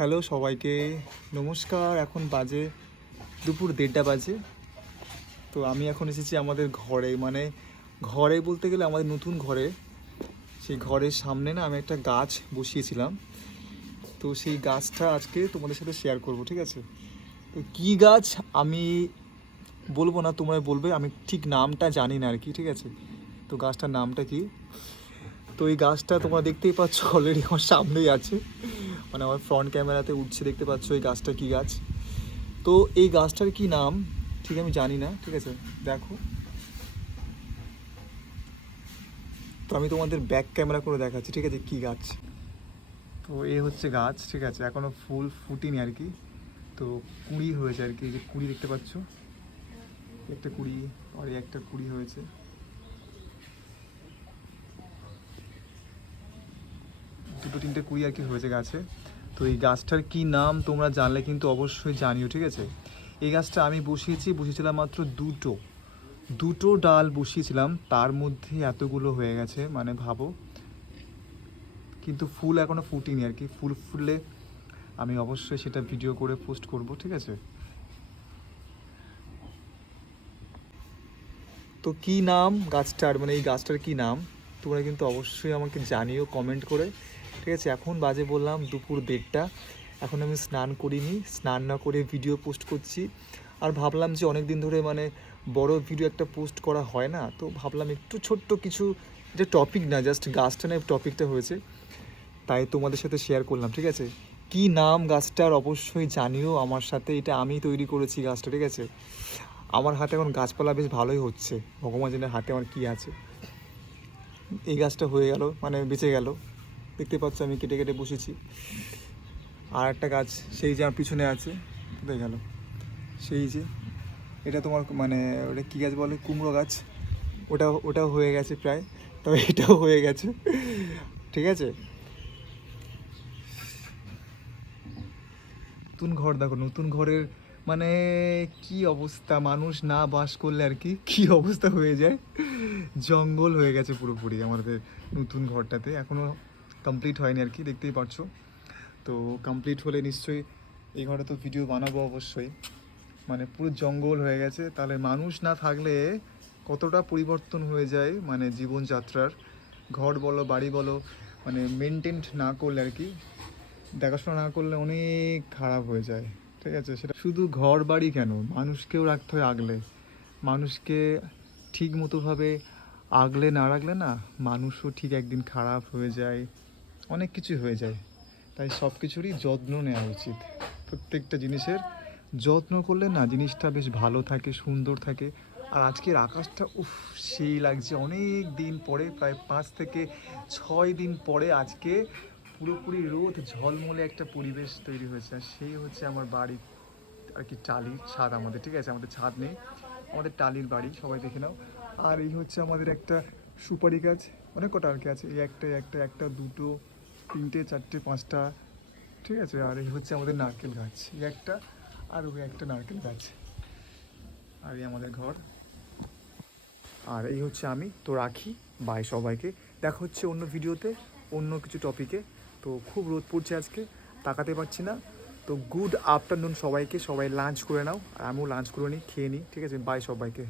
Hello সবাইকে, নমস্কার। এখন বাজে দুপুর 1:30 বাজে। তো আমি এখন এসেছি আমাদের ঘরে, মানে ঘরে বলতে গেলে আমাদের নতুন ঘরে। সেই ঘরের সামনে না আমি একটা গাছ বসিয়েছিলাম। তো সেই গাছটা আজকে তোমাদের সাথে শেয়ার করব, ঠিক আছে? তো কী গাছ আমি বলবো না, তোমরা বলবে। আমি ঠিক নামটা জানি না আর কি, ঠিক আছে? তো গাছটার নামটা কি, তো এই গাছটা তোমরা দেখতেই পাচ্ছ, অলরেডি আমার সামনেই আছে, মানে আমার ফ্রন্ট ক্যামেরাতে উঠছে, দেখতে পাচ্ছ এই গাছটা কী গাছ। তো এই গাছটার কি নাম ঠিক আমি জানি না, ঠিক আছে? দেখো, তো আমি তোমাদের ব্যাক ক্যামেরা করে দেখাচ্ছি, ঠিক আছে, কী গাছ। তো এই হচ্ছে গাছ, ঠিক আছে? এখনও ফুল ফুটিনি আর কি। তো কুঁড়ি হয়েছে আর কি, এই যে কুঁড়ি দেখতে পাচ্ছ, একটা কুঁড়ি আর এই একটা কুঁড়ি হয়েছে। দুটো তিনটে কুঁড়ি আর কি হয়েছে গাছে। তো এই গাছটার কি নাম তোমরা জানলে কিন্তু অবশ্যই জানিও, ঠিক আছে? এই গাছটা আমি বসিয়েছিলাম মাত্র দুটো ডাল বসিয়েছিলাম, তার মধ্যে এতগুলো হয়ে গেছে, মানে ভাবো। কিন্তু ফুল এখনও ফুটিনি আর কি। ফুল ফুললে আমি অবশ্যই সেটা ভিডিও করে পোস্ট করব, ঠিক আছে? তো কি নাম গাছটার, মানে এই গাছটার কি নাম তোমরা কিন্তু অবশ্যই আমাকে জানিও কমেন্ট করে, ঠিক আছে? এখন বাজে বললাম দুপুর 1:30। এখন আমি স্নান করিনি, স্নান না করে ভিডিও পোস্ট করছি। আর ভাবলাম যে অনেক দিন ধরে মানে বড় ভিডিও একটা পোস্ট করা হয় না, তো ভাবলাম একটু ছোট্ট কিছু, যে টপিক না, জাস্ট গাছটা নিয়ে টপিকটা হয়েছে, তাই তোমাদের সাথে শেয়ার করলাম, ঠিক আছে? কি নাম গাছটার অবশ্যই জানিও আমার সাথে। এটা আমি তৈরি করেছি গাছটা, ঠিক আছে? আমার হাতে এখন গাছপালা বেশ ভালোই হচ্ছে, ভগবান জানে হাতে আমার কি আছে। এই গাছটা হয়ে গেল, মানে বেঁচে গেল, দেখতে পাচ্ছ আমি কেটে কেটে বসেছি। আর একটা গাছ সেই যে আমার পিছনে আছে, কোথায় গেল সেই যে, এটা তোমার মানে ওটা কী গাছ বলে, কুমড়ো গাছ। ওটাও হয়ে গেছে প্রায়, তবে এটাও হয়ে গেছে, ঠিক আছে? নতুন ঘর দেখো, নতুন ঘরের মানে কি অবস্থা, মানুষ না বাস করলে আর কি কি অবস্থা হয়ে যায়। জঙ্গল হয়ে গেছে পুরোপুরি আমাদের নতুন ঘরটাতে, এখনও কমপ্লিট হয়নি আর কি, দেখতেই পারছো। তো কমপ্লিট হলে নিশ্চয়ই এই ঘরে তো ভিডিও বানাবো অবশ্যই। মানে পুরো জঙ্গল হয়ে গেছে, তাহলে মানুষ না থাকলে কতটা পরিবর্তন হয়ে যায়, মানে জীবনযাত্রার। ঘর বলো বাড়ি বলো, মানে মেনটেন না করলে আর কি, দেখাশোনা না করলে অনেক খারাপ হয়ে যায়, ঠিক আছে? সেটা শুধু ঘর বাড়ি কেন, মানুষকেও রাখতে হয় আগলে। মানুষকে ঠিক মতোভাবে আগলে না রাখলে না, মানুষও ঠিক একদিন খারাপ হয়ে যায়, অনেক কিছু হয়ে যায়। তাই সব কিছুরই যত্ন নেওয়া উচিত। প্রত্যেকটা জিনিসের যত্ন করলে না জিনিসটা বেশ ভালো থাকে, সুন্দর থাকে। আর আজকের আকাশটা উফ, সেই লাগছে। অনেক দিন পরে, প্রায় 5 থেকে 6 দিন পরে আজকে পুরোপুরি রোদ ঝলমলে একটা পরিবেশ তৈরি হয়েছে। আর সেই হচ্ছে আমার বাড়ি আর কি, টালির ছাদ আমাদের, ঠিক আছে? আমাদের ছাদ নেই, আমাদের টালির বাড়ি, সবাই দেখে নাও। আর এই হচ্ছে আমাদের একটা সুপারি গাছ, অনেক কটা আর কি আছে, এই একটা দুটো তিনটে চারটে পাঁচটা, ঠিক আছে? আর এই হচ্ছে আমাদের নারকেল গাছ, এই একটা, আর ওই একটা নারকেল গাছ। আর এই আমাদের ঘর। আর এই হচ্ছে আমি, তো রাখি। বাই সবাইকে, দেখা হচ্ছে অন্য ভিডিওতে, অন্য কিছু টপিকে। তো খুব রোদ পড়ছে আজকে, তাকাতে পারছি না। তো গুড আফটারনুন সবাইকে, সবাই লাঞ্চ করে নাও, আর আমিও লাঞ্চ করে নিই, খেয়ে নিই, ঠিক আছে? বাই সবাইকে।